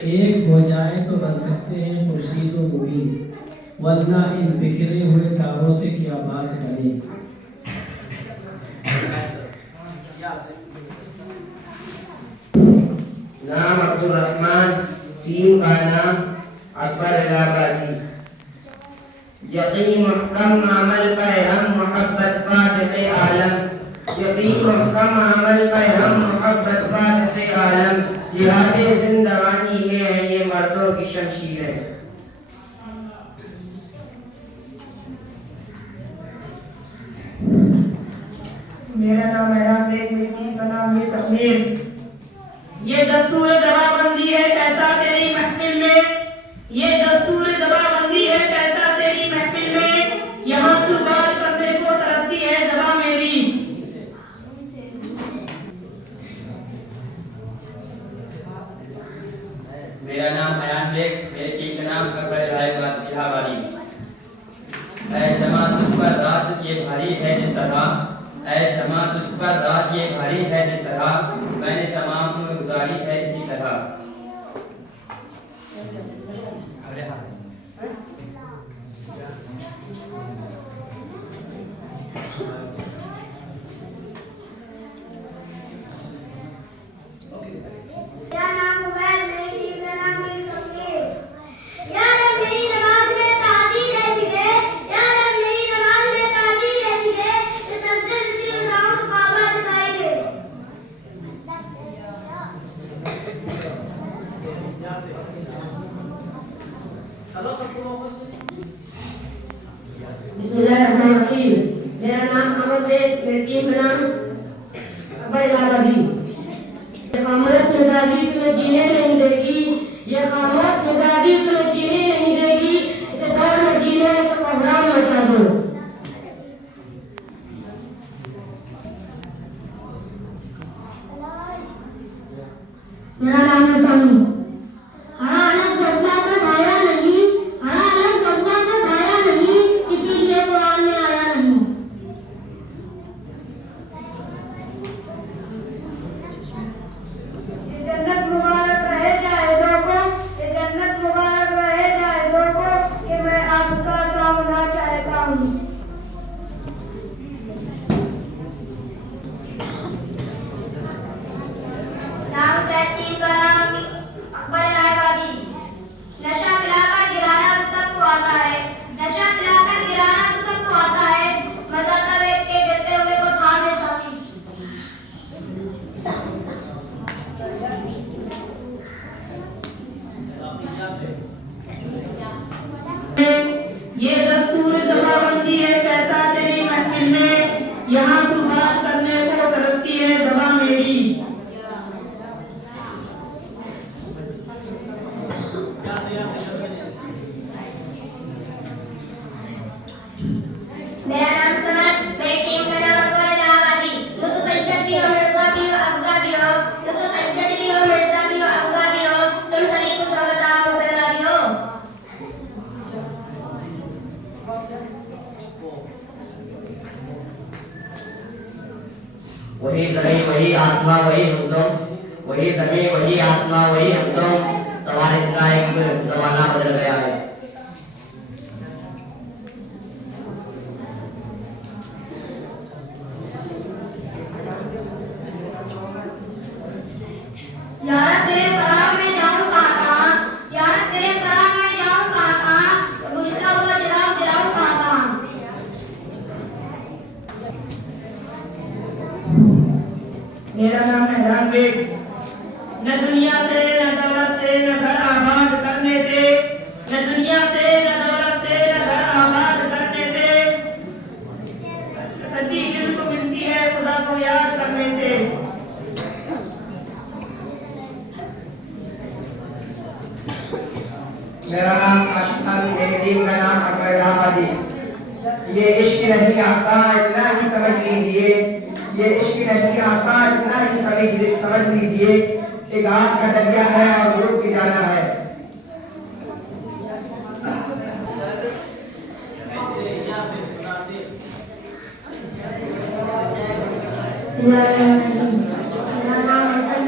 एक हो जाए तो बन सकते हैं खुर्शीद व मुबीन, वरना इन बिखरे हुए तारों से क्या बात करें। नाम अब्दुल रहमान, टीम का नाम अकबर इलाहाबादी। यकीन महकम अमल पे हम मोहब्बत फातिह आलम, यकीन महकम अमल पे हम मोहब्बत फातिह आलम। जिहाद जिंदगानी में है ये मर्दों की शमशीरें। मेरा नाम है रामदेव, मेरी चीज का नाम है तकमीर। ये दस्तूर जवाबंदी है कैसा तेरी महफिल में, ये दस्तूर जवाबंदी है कैसा तेरी महफिल में। यहाँ तू बात करने को तरसती है जबां मेरी। मेरा नाम अयान बेग, मेरे टीम का नाम अकबर इलाहाबादी। ऐ शमा तुझ पर रात ये भारी है जिस तरह, ऐ शमा तुझ पर रात ये भारी है जिस तरह, मैंने तमाम उम्र गुजारी है इसी तरह। बिस्मिल्लाहिर्रहमानिर्रहीम। मेरा नाम अहमद बेग, मेरी टीम का नाम अकबर इलाहाबादी। ये खामोश मिजाजी तुम्हें जीने नहीं देगी, ये खामोश मिजाजी तुम्हें जीने नहीं देगी, इसे दौर में जीने तो कोहराम मचा दो। मेरा नाम है सामी। हरा अलग सपना को भाया नहीं, हरा अलग सपना को भाया नहीं, इसीलिए कुरान में आया नहीं। ये जन्नत मुबारक रहे जाहिदों को, ये जन्नत मुबारक रहे जाहिदों को, कि मैं आपका सामना चाहता हूँ। नाम सैयद का नाम अकबर इलाहाबादी। नशा पिलाकर गिराना तो सबको आता है, नशा पिलाकर गिराना तो सबको आता है, मजा तब एक के गिरते हुए को थामे साथी। ये दस्तूर जवाबंदी है कैसा तेरी महफिल में, यहाँ तू बात करने को तरसती है जबां मेरी। मेरा नाम समद, मेरी टीम का नाम अकबर इलाहाबादी। यूं तो सैयद भी हो, मिर्जा भी हो, अफगा भी हो, यूं तो सैयद भी हो, मिर्जा भी हो, अफगा भी हो, तुम सभी कुछ हो बताओ मुसल्ला भी हो। वही ज़मीन वही आसमां वही हम तुम, वही ज़मीन वही आसमां वही हम तुम। सवाल इतना है कि ज़माना बदल गया है। यारा तेरे पराग में जाऊं कहाँ कहाँ, यारा तेरे पराग में जाऊं कहाँ कहाँ, बुझता हुआ जलाऊं जलाऊं कहाँ कहाँ। मेरा नाम है रामदेव। न दुनिया से न दौलत से न घर आबाद करने से, न दुनिया से न दौलत से न घर आबाद करने से, सच्ची दिल को मिलती है खुदा को याद करने से। मेरा नाम आशिक खान, मेरी टीम का नाम अकबर इलाहाबादी। ये इश्क नहीं आसान इतना ही समझ लीजिए, ये इश्क नहीं आसान इतना ही समझ लीजिए, एक आग का दरिया है और डूब के जाना है। मेरा नाम हसन,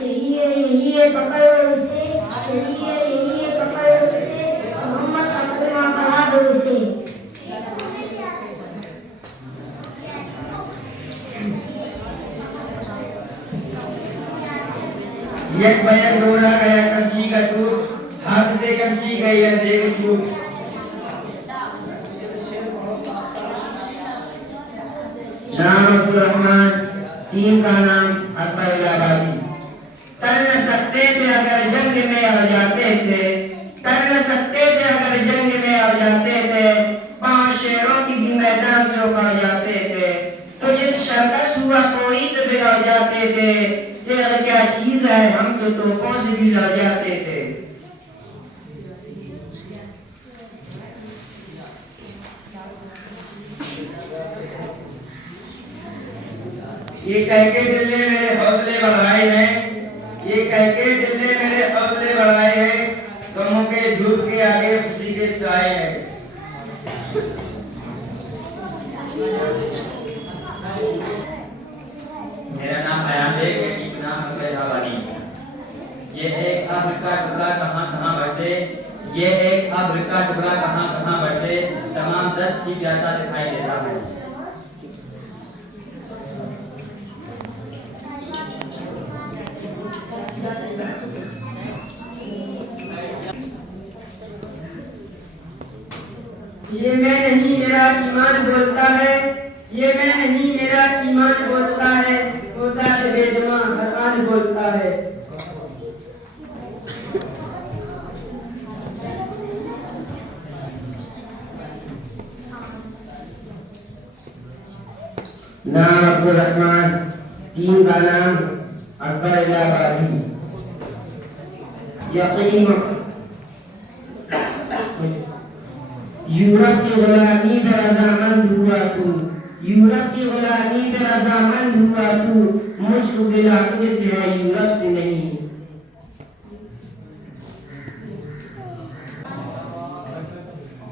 यही है पकड़ लो इसे। एक बैग दौड़ा गया कमची का टूट, हाथ से कमची गई अंधे की छूट। नाम अब्दुल रहमान, टीम का नाम अकबर इलाहाबादी। कर न सकते थे अगर जंग में आ जाते थे, कर न सकते थे अगर जंग में आ जाते थे, 5 शेरों की भी मैदान से उखाड़ जाते थे। तो जिस शर्कस हुआ कोई तो बिगड़ जाते थे, तेरा क्या चीज है हम तो तोपों से भी लड़ जाते थे। ये कह के दिल ने मेरे हौसले बढ़ाए हैं, ये कह के दिल ने मेरे हौसले बढ़ाए हैं, गमों के झूठ के आगे खुशी के साए हैं। मेरा नाम अयान बेग, मेरी टीम का नाम अकबर इलाहाबादी। ये एक अब्र का टुकड़ा कहाँ बरसे, ये एक अब्र का टुकड़ा कहाँ बरसे, तमाम दस्त की प्यासा दिखाई देता है। ये मैं नहीं मेरा ईमान बोलता है, ये मैं नहीं मेरा ईमान बोलता है, रोजा बेदमा हरमान बोलता है। नाम अब्दुल रहमान, टीम का नाम अकबर इलाहाबादी। यकीन यूरोप की गुलामी पे रजामंद हुआ तू, यूरोप की गुलामी पे रजामंद हुआ तू, मुझको गिला तुझसे है यूरोप से नहीं।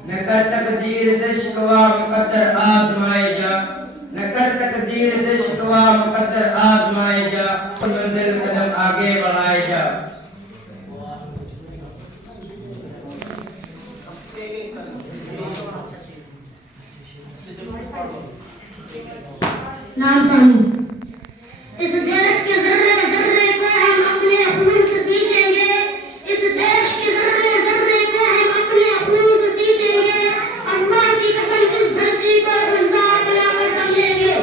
न कर तकदीर से शिकवा मुकद्दर आजमाए जा, न कर तकदीर से शिकवा मुकद्दर आजमाए जा, मंजिल कदम आगे बढ़ाए जा। नाम सानू। इस देश के जर्रे जर्रे को हम अपने खून से सींचेंगे, इस देश के जर्रे जर्रे को हम अपने खून से सींचेंगे, अल्लाह की कसम इस धरती को गुलजार बनाकर बदलेंगे।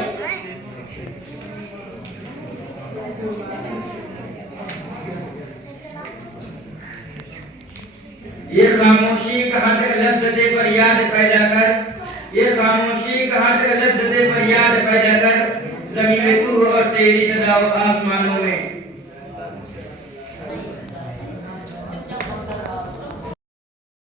ये खामोशी कहाँ तक लफ्ज़ दे पर याद पैदा कर, ये खामोशी कहाँ तक लफ्ज़ दे पर याद पैदा कर, ज़मीन में तू और तेरी सदाओ आसमानों में।